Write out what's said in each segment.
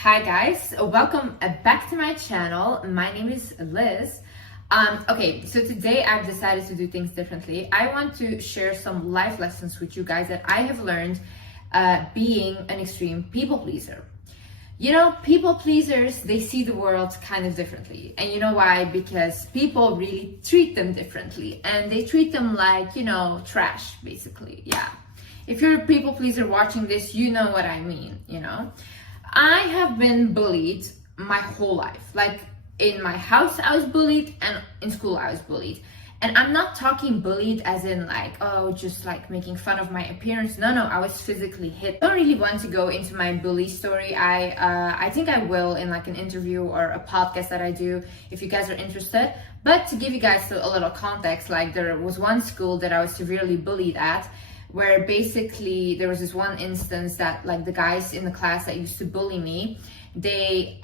Hi guys, welcome back to my channel. My name is Liz. Okay, so today I've decided to do things differently. I want to share some life lessons with you guys that I have learned being an extreme people pleaser. You know, people pleasers, they see the world kind of differently. And you know why? Because people really treat them differently and they treat them like, you know, trash, basically. Yeah. If you're a people pleaser watching this, you know what I mean, you know. I have been bullied my whole life. Like in my house, I was bullied, and in school, I was bullied. And I'm not talking bullied as in like, oh, just like making fun of my appearance. No, I was physically hit. I don't really want to go into my bully story. I think I will in like an interview or a podcast that I do if you guys are interested. But to give you guys a little context, like there was one school that I was severely bullied at, where basically there was this one instance that like the guys in the class that used to bully me, they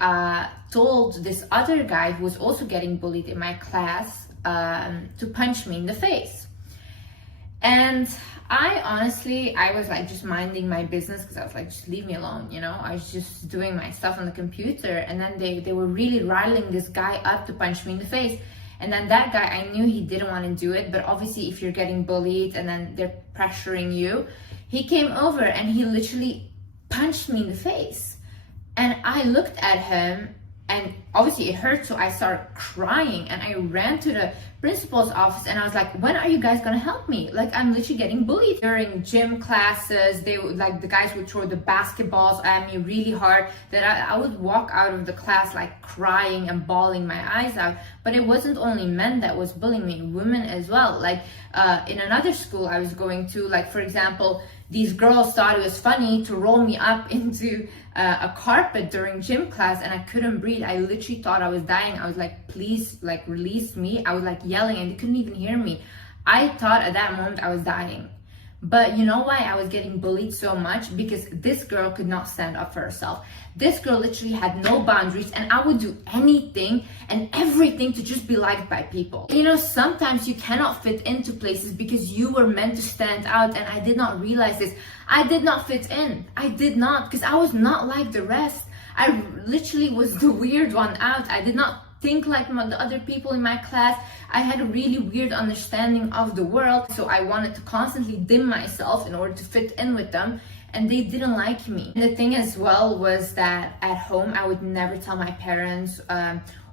told this other guy who was also getting bullied in my class to punch me in the face. And I was like just minding my business because I was like, just leave me alone, you know. I was just doing my stuff on the computer, and then they were really riling this guy up to punch me in the face. And then that guy, I knew he didn't want to do it, but obviously if you're getting bullied and then they're pressuring you, he came over and he literally punched me in the face. And I looked at him and obviously it hurt, so I started crying and I ran to the principal's office and I was like, when are you guys gonna help me? Like, I'm literally getting bullied. During gym classes, they would like, the guys would throw the basketballs at me really hard that I would walk out of the class like crying and bawling my eyes out. But it wasn't only men that was bullying me, women as well. Like in another school I was going to, like for example, these girls thought it was funny to roll me up into a carpet during gym class, and I couldn't breathe. I literally thought I was dying. I was like, please, like, release me. I was like yelling and they couldn't even hear me. I thought at that moment I was dying. But you know why I was getting bullied so much? Because this girl could not stand up for herself. This girl literally had no boundaries, and I would do anything and everything to just be liked by people. You know, sometimes you cannot fit into places because you were meant to stand out, and I did not realize this. I did not fit in. I did not, because I was not like the rest. I literally was the weird one out. I did not think like the other people in my class. I had a really weird understanding of the world, so I wanted to constantly dim myself in order to fit in with them, and they didn't like me. And the thing as well was that at home I would never tell my parents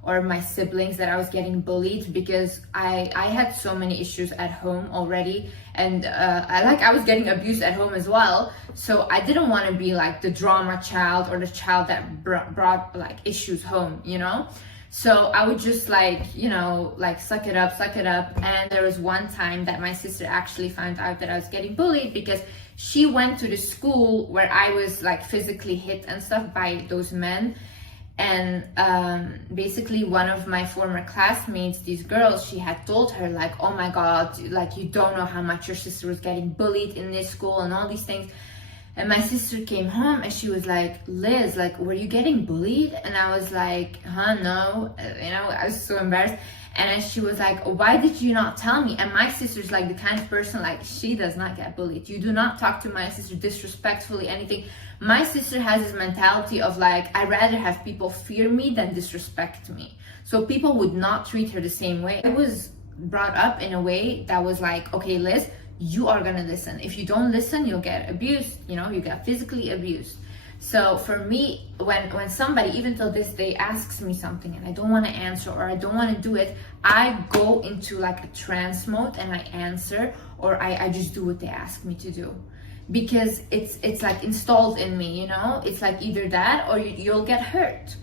or my siblings that I was getting bullied, because I had so many issues at home already, and I was getting abused at home as well. So I didn't want to be like the drama child or the child that brought like issues home, you know. So I would just like, you know, like suck it up. And there was one time that my sister actually found out that I was getting bullied because she went to the school where I was like physically hit and stuff by those men. And basically one of my former classmates, these girls, she had told her like, oh my God, like you don't know how much your sister was getting bullied in this school and all these things. And my sister came home and she was like, Liz, like, were you getting bullied? And I was like, no, you know, I was so embarrassed. And then she was like, why did you not tell me? And my sister's like the kind of person, like, she does not get bullied. You do not talk to my sister disrespectfully, anything. My sister has this mentality of like, I'd rather have people fear me than disrespect me. So people would not treat her the same way. I was brought up in a way that was like, okay, Liz, you are gonna listen. If you don't listen, you'll get abused, you know, you get physically abused. So for me, when somebody, even till this day, asks me something and I don't want to answer or I don't want to do it, I go into like a trance mode and I answer, or I just do what they ask me to do. Because it's like installed in me, you know. It's like either that or you'll get hurt.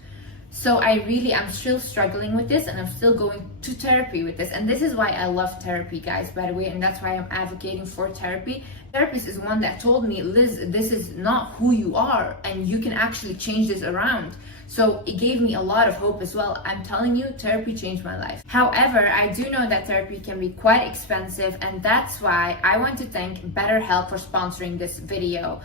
So I'm still struggling with this, and I'm still going to therapy with this. And this is why I love therapy, guys, by the way, and that's why I'm advocating for therapy. Therapist is one that told me, Liz, this is not who you are, and you can actually change this around. So it gave me a lot of hope as well. I'm telling you, therapy changed my life. However, I do know that therapy can be quite expensive, and that's why I want to thank BetterHelp for sponsoring this video.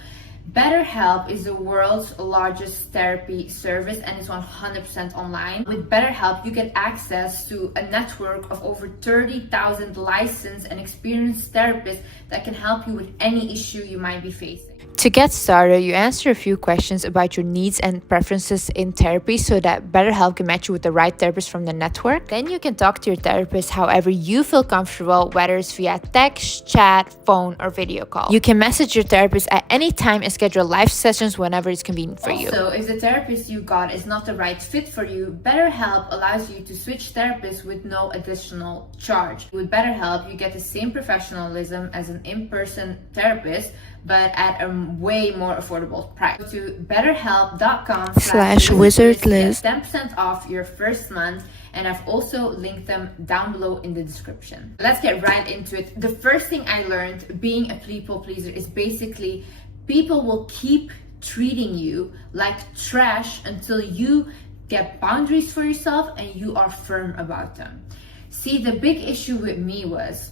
BetterHelp is the world's largest therapy service and is 100% online. With BetterHelp, you get access to a network of over 30,000 licensed and experienced therapists that can help you with any issue you might be facing. To get started, you answer a few questions about your needs and preferences in therapy so that BetterHelp can match you with the right therapist from the network. Then you can talk to your therapist however you feel comfortable, whether it's via text, chat, phone, or video call. You can message your therapist at any time and schedule live sessions whenever it's convenient for you. So, if the therapist you got is not the right fit for you, BetterHelp allows you to switch therapists with no additional charge. With BetterHelp, you get the same professionalism as an in-person therapist, but at a way more affordable price. Go to betterhelp.com/wizardlist. 10% off your first month, and I've also linked them down below in the description. Let's get right into it. The first thing I learned being a people pleaser is basically people will keep treating you like trash until you get boundaries for yourself and you are firm about them. See, the big issue with me was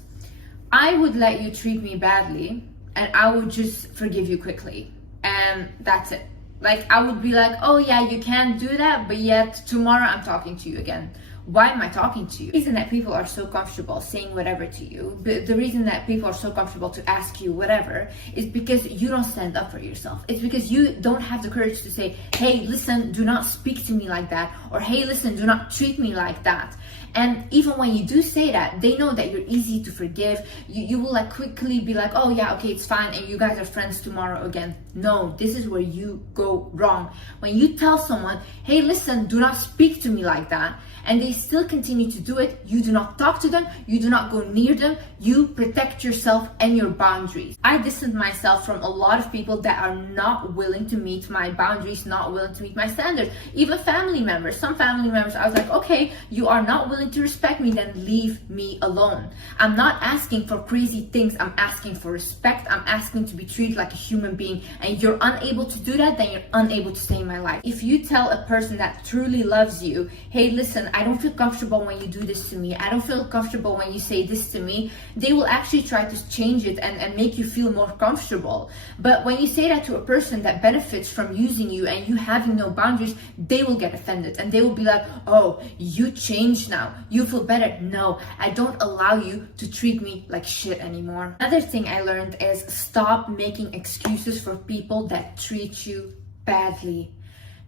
I would let you treat me badly and I would just forgive you quickly. And that's it. Like, I would be like, oh yeah, you can't do that, but yet tomorrow I'm talking to you again. Why am I talking to you? The reason that people are so comfortable saying whatever to you, the reason that people are so comfortable to ask you whatever, is because you don't stand up for yourself. It's because you don't have the courage to say, hey, listen, do not speak to me like that. Or hey, listen, do not treat me like that. And even when you do say that, they know that you're easy to forgive. You will like quickly be like, oh yeah, okay, it's fine, and you guys are friends tomorrow again. No, this is where you go wrong. When you tell someone, hey, listen, do not speak to me like that, and they still continue to do it, you do not talk to them, you do not go near them, you protect yourself and your boundaries. I distanced myself from a lot of people that are not willing to meet my boundaries, not willing to meet my standards. Even family members. Some family members, I was like, okay, you are not willing to respect me, then leave me alone. I'm not asking for crazy things, I'm asking for respect, I'm asking to be treated like a human being, and you're unable to do that, then you're unable to stay in my life. If you tell a person that truly loves you, hey, listen, I don't feel comfortable when you do this to me, I don't feel comfortable when you say this to me, they will actually try to change it and make you feel more comfortable. But when you say that to a person that benefits from using you and you having no boundaries, they will get offended and they will be like, oh, you changed now, you feel better. No, I don't allow you to treat me like shit anymore. Another thing I learned is stop making excuses for people that treat you badly.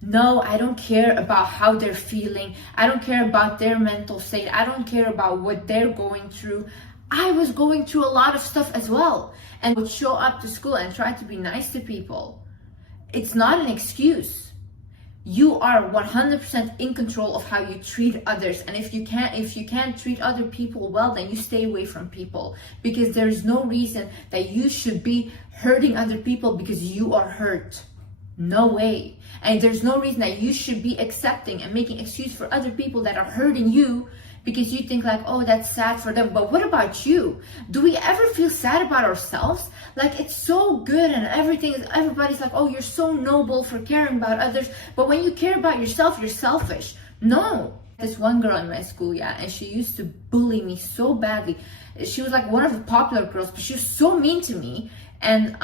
No, I don't care about how they're feeling. I don't care about their mental state. I don't care about what they're going through. I was going through a lot of stuff as well, and would show up to school and try to be nice to people. It's not an excuse. You are 100% in control of how you treat others, and if you can't treat other people well, then you stay away from people, because there's no reason that you should be hurting other people because you are hurt. No way. And there's no reason that you should be accepting and making excuse for other people that are hurting you because you think like, oh, that's sad for them. But what about you? Do we ever feel sad about ourselves? Like, it's so good and everybody's like, oh, you're so noble for caring about others. But when you care about yourself, you're selfish. No. This one girl in my school, yeah, and she used to bully me so badly. She was like one of the popular girls, but she was so mean to me. And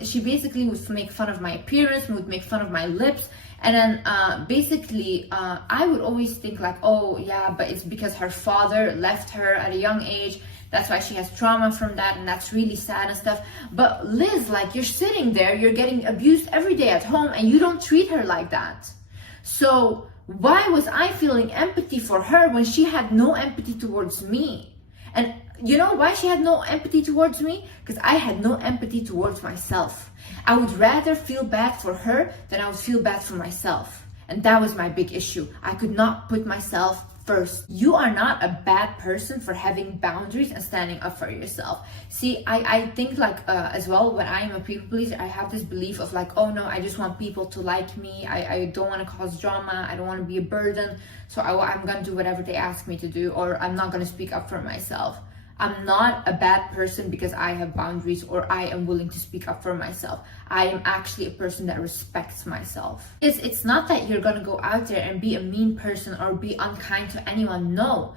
she basically would make fun of my appearance, would make fun of my lips. And then basically I would always think like, oh yeah, but it's because her father left her at a young age. That's why she has trauma from that, and that's really sad and stuff. But Liz, like, you're sitting there, you're getting abused every day at home, and you don't treat her like that. So why was I feeling empathy for her when she had no empathy towards me? And you know why she had no empathy towards me? Because I had no empathy towards myself. I would rather feel bad for her than I would feel bad for myself. And that was my big issue. I could not put myself first. You are not a bad person for having boundaries and standing up for yourself. See, I think like as well, when I am a people pleaser, I have this belief of like, oh no, I just want people to like me. I don't want to cause drama. I don't want to be a burden. So I'm going to do whatever they ask me to do, or I'm not going to speak up for myself. I'm not a bad person because I have boundaries or I am willing to speak up for myself. I am actually a person that respects myself. It's not that you're gonna go out there and be a mean person or be unkind to anyone. No.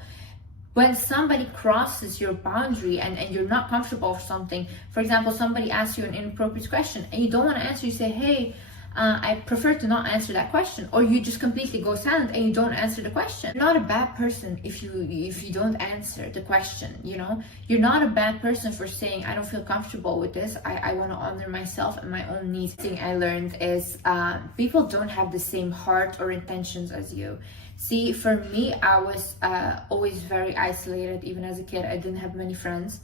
When somebody crosses your boundary and you're not comfortable with something, for example, somebody asks you an inappropriate question and you don't want to answer, you say, hey, I prefer to not answer that question. Or you just completely go silent and you don't answer the question. You're not a bad person if you don't answer the question, you know? You're not a bad person for saying, I don't feel comfortable with this. I want to honor myself and my own needs. The thing I learned is people don't have the same heart or intentions as you. See, for me, I was always very isolated. Even as a kid, I didn't have many friends.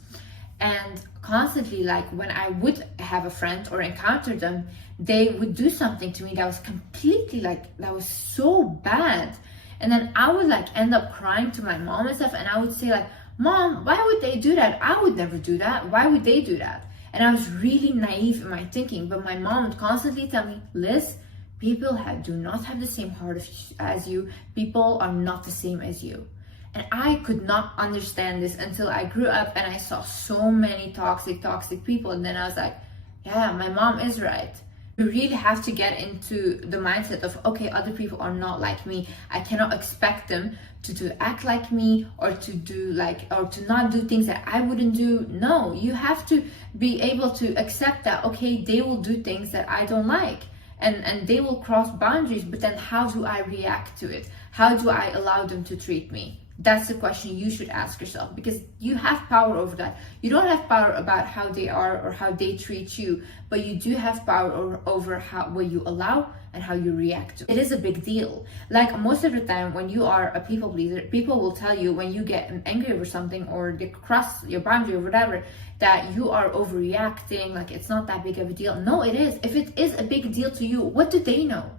And constantly, like when I would have a friend or encounter them, they would do something to me that was completely like, that was so bad. And then I would like end up crying to my mom and stuff. And I would say like, Mom, why would they do that? I would never do that. Why would they do that? And I was really naive in my thinking. But my mom would constantly tell me, Liz, people do not have the same heart as you. People are not the same as you. And I could not understand this until I grew up and I saw so many toxic people. And then I was like, yeah, my mom is right. You really have to get into the mindset of, okay, other people are not like me. I cannot expect them to act like me or to do or to not do things that I wouldn't do. No, you have to be able to accept that, okay, they will do things that I don't like. And they will cross boundaries, but then how do I react to it? How do I allow them to treat me? That's the question you should ask yourself, because you have power over that. You don't have power about how they are or how they treat you, but you do have power over what you allow and how you react to it. It is a big deal. Like most of the time when you are a people pleaser, people will tell you when you get angry over something or they cross your boundary or whatever, that you are overreacting, like it's not that big of a deal. No, it is. If it is a big deal to you, what do they know?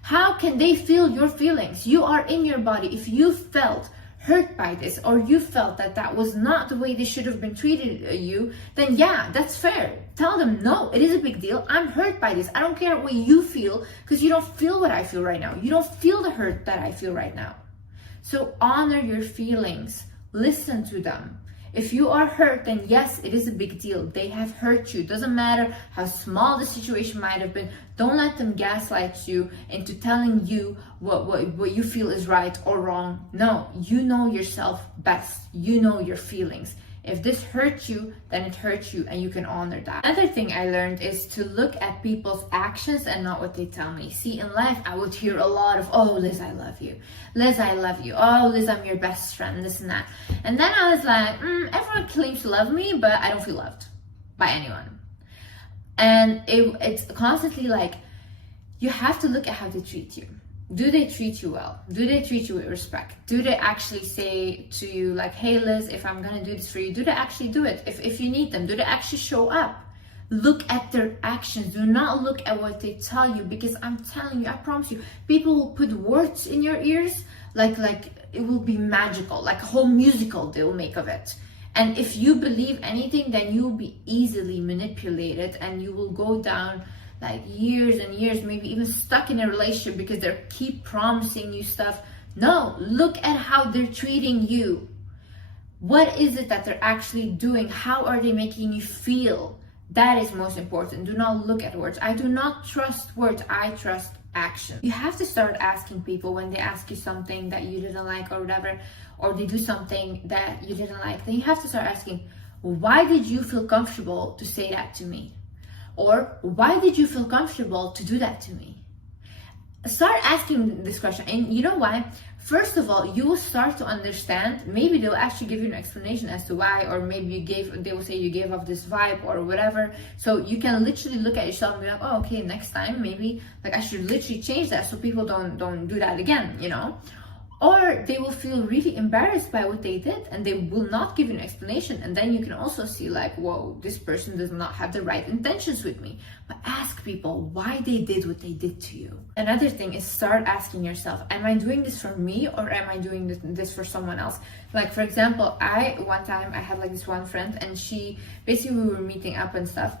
How can they feel your feelings? You are in your body. If you felt hurt by this, or you felt that was not the way they should have been treated you, then yeah, that's fair. Tell them, no, it is a big deal. I'm hurt by this. I don't care what you feel, because you don't feel what I feel right now. You don't feel the hurt that I feel right now. So honor your feelings. Listen to them. If you are hurt, then yes, it is a big deal. They have hurt you. Doesn't matter how small the situation might have been. Don't let them gaslight you into telling you what you feel is right or wrong. No, you know yourself best. You know your feelings. If this hurts you, then it hurts you, and you can honor that. Another thing I learned is to look at people's actions and not what they tell me. See, in life, I would hear a lot of, oh, Liz, I love you. Liz, I love you. Oh, Liz, I'm your best friend, this and that. And then I was like, everyone claims to love me, but I don't feel loved by anyone. And it's constantly like, you have to look at how they treat you. Do they treat you well? Do they treat you with respect? Do they actually say to you like, hey Liz, if I'm gonna do this for you, do they actually do it? If you need them, do they actually show up? Look at their actions. Do not look at what they tell you, because I'm telling you, I promise you, people will put words in your ears like it will be magical, like a whole musical they will make of it. And if you believe anything, then you will be easily manipulated, and you will go down like years and years, maybe even stuck in a relationship because they keep promising you stuff. No, look at how they're treating you. What is it that they're actually doing? How are they making you feel? That is most important. Do not look at words. I do not trust words. I trust action. You have to start asking people when they ask you something that you didn't like or whatever, or they do something that you didn't like, then you have to start asking, why did you feel comfortable to say that to me? Or why did you feel comfortable to do that to me? Start asking this question. And you know why? First of all, you will start to understand. Maybe they'll actually give you an explanation as to why, or maybe they will say you gave off this vibe or whatever. So you can literally look at yourself and be like, oh, okay, next time maybe like I should literally change that so people don't do that again, you know? Or they will feel really embarrassed by what they did and they will not give you an explanation. And then you can also see like, whoa, this person does not have the right intentions with me. But ask people why they did what they did to you. Another thing is start asking yourself, am I doing this for me or am I doing this for someone else? Like, for example, one time I had like this one friend, and we were meeting up and stuff.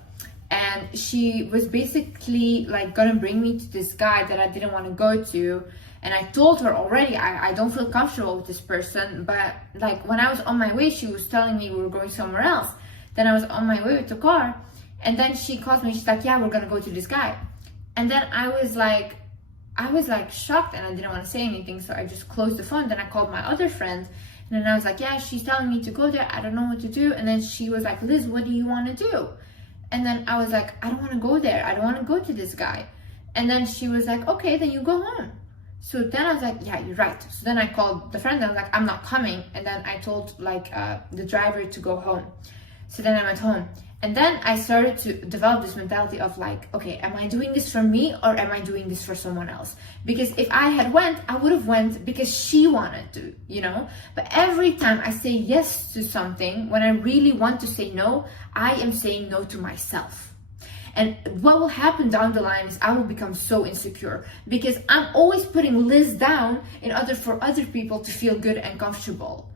And she was basically like gonna bring me to this guy that I didn't want to go to. And I told her already, I don't feel comfortable with this person. But like when I was on my way, she was telling me we were going somewhere else. Then I was on my way with the car. And then she calls me, she's like, yeah, we're going to go to this guy. And then I was like shocked, and I didn't want to say anything. So I just closed the phone. Then I called my other friend. And then I was like, yeah, she's telling me to go there. I don't know what to do. And then she was like, Liz, what do you want to do? And then I was like, I don't want to go there. I don't want to go to this guy. And then she was like, okay, then you go home. So then I was like, yeah, you're right. So then I called the friend and I was like, I'm not coming. And then I told like the driver to go home. So then I went home. And then I started to develop this mentality of like, okay, am I doing this for me or am I doing this for someone else? Because if I had went, I would have went because she wanted to, you know? But every time I say yes to something, when I really want to say no, I am saying no to myself. And what will happen down the line is I will become so insecure because I'm always putting Liz down in order for other people to feel good and comfortable.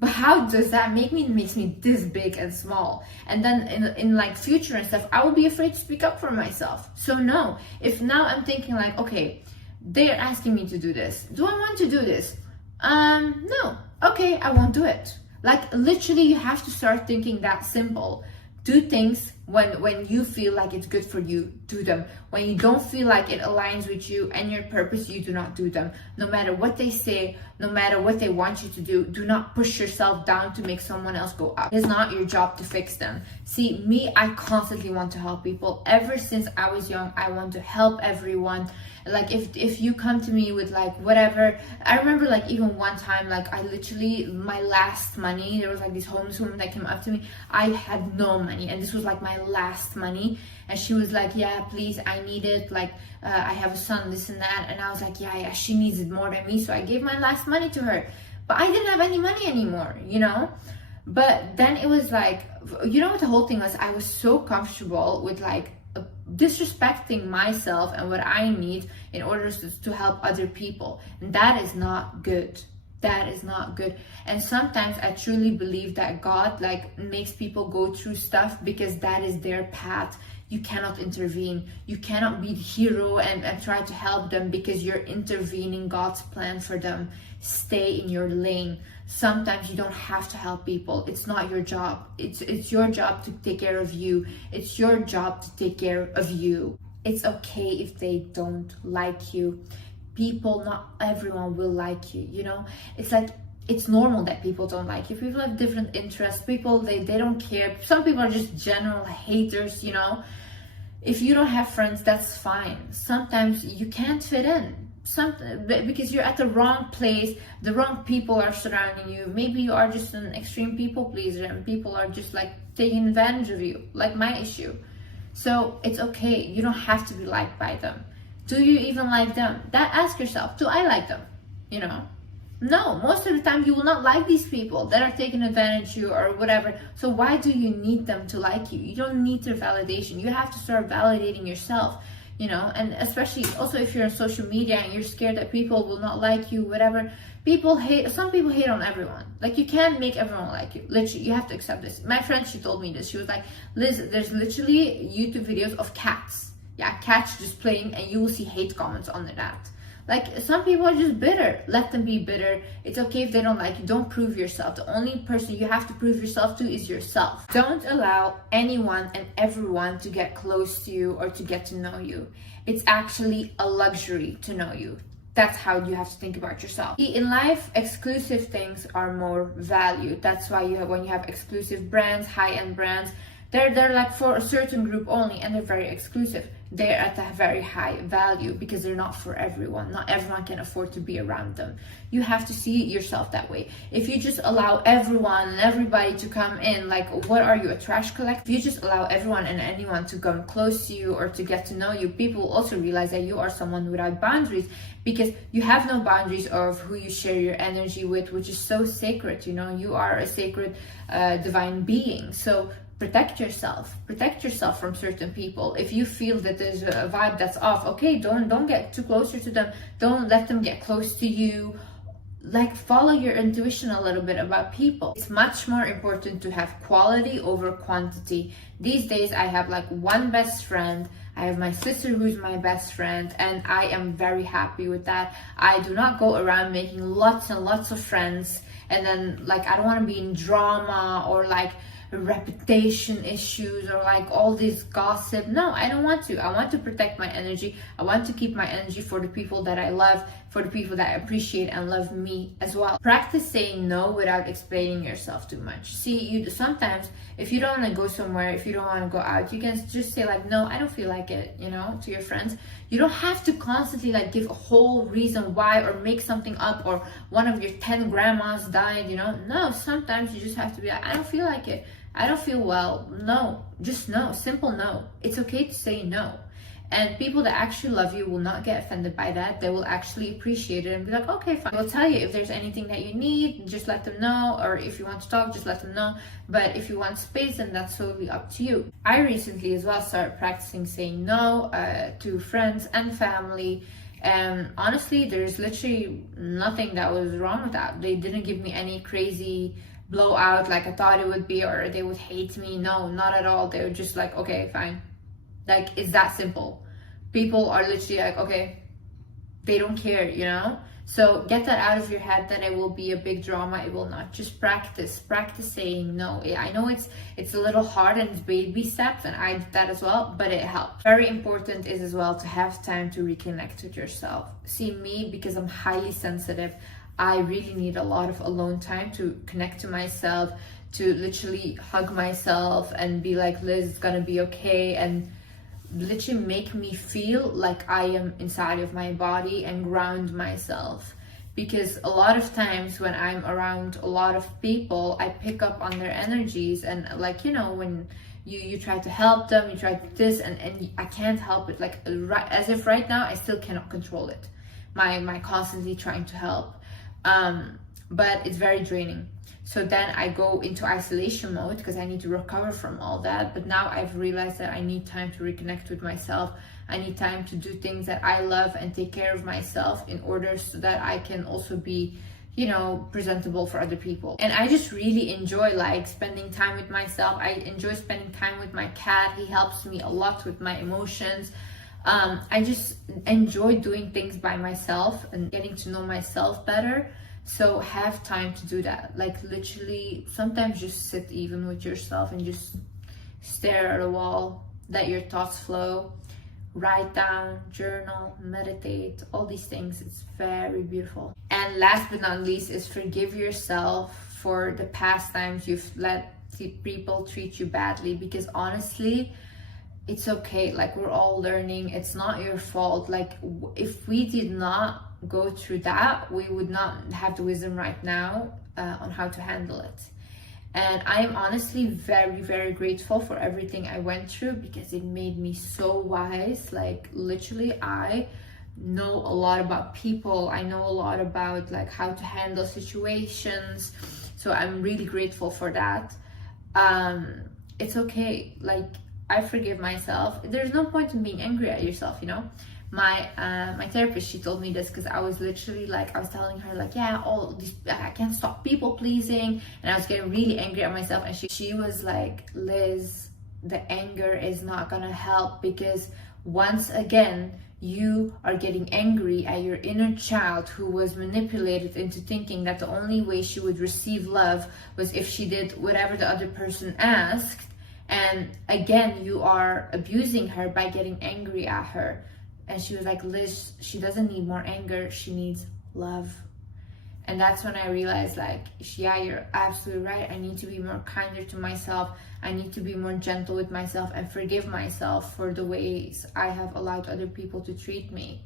But how does that make me? It makes me this big and small. And then in like future and stuff, I will be afraid to speak up for myself. So no, if now I'm thinking like, okay, they're asking me to do this. Do I want to do this? No. Okay, I won't do it. Like literally you have to start thinking that simple. Do things when you feel like it's good for you, do them. When you don't feel like it aligns with you and your purpose, you do not do them. No matter what they say, no matter what they want you to do not push yourself down to make someone else go up. It's not your job to fix them. See, me, I constantly want to help people. Ever since I was young, I want to help everyone. Like if you come to me with like whatever, I remember like even one time, like I literally, my last money, there was like this homeless woman that came up to me. I had no money and this was like my last money. And she was like, yeah, please, I need it. Like, I have a son, this and that. And I was like, yeah, she needs it more than me. So I gave my last money to her. But I didn't have any money anymore, you know? But then it was like, you know what the whole thing was? I was so comfortable with like disrespecting myself and what I need in order to help other people. And that is not good. That is not good. And sometimes I truly believe that God like makes people go through stuff because that is their path. You cannot intervene. You cannot be the hero and try to help them because you're intervening God's plan for them. Stay in your lane. Sometimes you don't have to help people. It's not your job. It's your job to take care of you. It's your job to take care of you. It's okay if they don't like you. People, not everyone will like you, you know? It's like, it's normal that people don't like you. People have different interests. People, they don't care. Some people are just general haters, you know? If you don't have friends, that's fine. Sometimes you can't fit in. Because you're at the wrong place, the wrong people are surrounding you. Maybe you are just an extreme people pleaser and people are just like taking advantage of you, like my issue. So it's okay. You don't have to be liked by them. Do you even like them? Ask yourself, do I like them? You know? No, most of the time you will not like these people that are taking advantage of you or whatever. So why do you need them to like you? You don't need their validation. You have to start validating yourself, you know? And especially also if you're on social media and you're scared that people will not like you, whatever. Some people hate on everyone. Like you can't make everyone like you. Literally, you have to accept this. My friend, she told me this. She was like, Liz, there's literally YouTube videos of cats. Yeah, cats just playing and you will see hate comments under that. Like some people are just bitter. Let them be bitter. It's okay if they don't like you. Don't prove yourself. The only person you have to prove yourself to is yourself. Don't allow anyone and everyone to get close to you or to get to know you. It's actually a luxury to know you. That's how you have to think about yourself. In life, exclusive things are more valued. That's why when you have exclusive brands, high-end brands, they're like for a certain group only and they're very exclusive. They're at a very high value because they're not for everyone. Not everyone can afford to be around them. You have to see yourself that way. If you just allow everyone and everybody to come in, like what are you, a trash collector? If you just allow everyone and anyone to come close to you or to get to know you, people will also realize that you are someone without boundaries because you have no boundaries of who you share your energy with, which is so sacred, you know, you are a sacred divine being. So protect yourself from certain people. If you feel that there's a vibe that's off, okay, don't get too closer to them. Don't let them get close to you. Like follow your intuition a little bit about people. It's much more important to have quality over quantity. These days I have like one best friend. I have my sister who's my best friend and I am very happy with that. I do not go around making lots and lots of friends and then like I don't want to be in drama or like reputation issues or like all this gossip. No, I don't want to. I want to protect my energy. I want to keep my energy for the people that I love, for the people that appreciate and love me as well. Practice saying no without explaining yourself too much. See, you sometimes, if you don't want to go somewhere, if you don't want to go out, you can just say like, no, I don't feel like it, you know, to your friends. You don't have to constantly like give a whole reason why or make something up, or one of your 10 grandmas died, you know. No, sometimes you just have to be like, I don't feel like it. I don't feel well. No, just no, simple no. It's okay to say no. And people that actually love you will not get offended by that. They will actually appreciate it and be like, okay, fine. They'll tell you if there's anything that you need, just let them know. Or if you want to talk, just let them know. But if you want space, then that's totally up to you. I recently as well started practicing saying no to friends and family. And honestly, there's literally nothing that was wrong with that. They didn't give me any crazy blowout like I thought it would be, or they would hate me. No, not at all. They were just like, okay, fine. Like, it's that simple. People are literally like, okay, they don't care, you know. So get that out of your head that it will be a big drama. It will not. Just practice saying no. I know it's a little hard and it's baby steps, and I did that as well, but it helps. Very important is as well to have time to reconnect with yourself. See, me, because I'm highly sensitive, I really need a lot of alone time to connect to myself, to literally hug myself and be like, Liz, it's gonna be okay, and literally make me feel like I am inside of my body and ground myself. Because a lot of times when I'm around a lot of people, I pick up on their energies, and like, you know, when you try to help them, you try to this, and I can't help it. Like, as if right now I still cannot control it, my constantly trying to help. But it's very draining. So then I go into isolation mode because I need to recover from all that. But now I've realized that I need time to reconnect with myself. I need time to do things that I love and take care of myself in order so that I can also be, you know, presentable for other people. And I just really enjoy like spending time with myself. I enjoy spending time with my cat. He helps me a lot with my emotions. I just enjoy doing things by myself and getting to know myself better. So have time to do that. Like, literally, sometimes just sit even with yourself and just stare at a wall, let your thoughts flow, write down, journal, meditate, all these things. It's very beautiful. And last but not least is forgive yourself for the past times you've let people treat you badly, because honestly, it's okay. Like, we're all learning. It's not your fault. Like, if we did not go through that, we would not have the wisdom right now on how to handle it. And I'm honestly very, very grateful for everything I went through, because it made me so wise. Like, literally, I know a lot about people. I know a lot about like how to handle situations. So I'm really grateful for that. It's okay. Like, I forgive myself. There's no point in being angry at yourself, you know. My therapist, she told me this because I was literally like, I was telling her like, yeah, all these, I can't stop people pleasing, and I was getting really angry at myself. And she was like, Liz, the anger is not gonna help, because once again you are getting angry at your inner child who was manipulated into thinking that the only way she would receive love was if she did whatever the other person asked. And again, you are abusing her by getting angry at her. And she was like, Liz, she doesn't need more anger, she needs love. And that's when I realized, like, yeah, you're absolutely right. I need to be more kinder to myself. I need to be more gentle with myself and forgive myself for the ways I have allowed other people to treat me.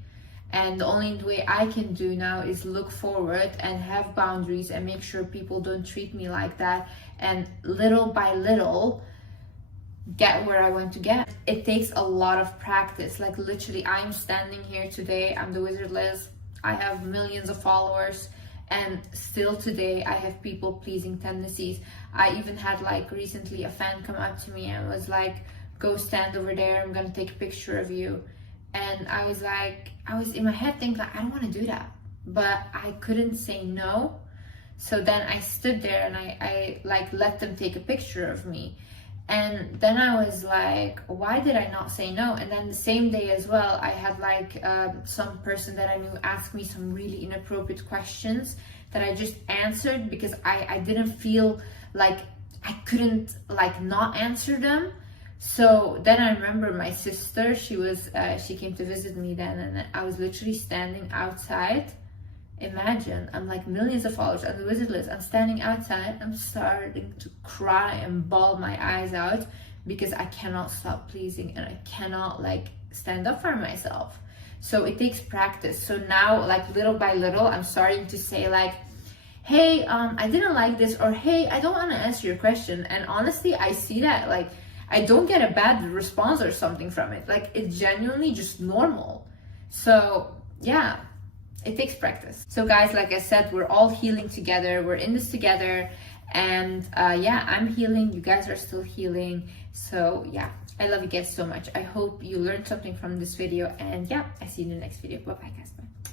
And the only way I can do now is look forward and have boundaries and make sure people don't treat me like that. And little by little, get where I want to get. It takes a lot of practice. Like, literally, I'm standing here today, I'm the Wizard Liz, I have millions of followers, and still today I have people pleasing tendencies. I even had like recently a fan come up to me and was like, go stand over there, I'm gonna take a picture of you. And I was like, I was in my head thinking like, I don't want to do that, but I couldn't say no. So then I stood there and I like let them take a picture of me. And then I was like, why did I not say no? And then the same day as well, I had like some person that I knew ask me some really inappropriate questions that I just answered because I didn't feel like I couldn't like not answer them. So then I remember my sister, she came to visit me then, and I was literally standing outside. Imagine, I'm like millions of followers on the visit list. I'm standing outside, I'm starting to cry and bawl my eyes out because I cannot stop pleasing and I cannot like stand up for myself. So it takes practice. So now, like little by little, I'm starting to say like, hey, I didn't like this, or hey, I don't want to answer your question. And honestly, I see that like I don't get a bad response or something from it. Like it's genuinely just normal. So yeah, it takes practice. So guys, like I said, we're all healing together. We're in this together. And yeah, I'm healing. You guys are still healing. So yeah, I love you guys so much. I hope you learned something from this video. And yeah, I see you in the next video. Bye bye guys. Bye.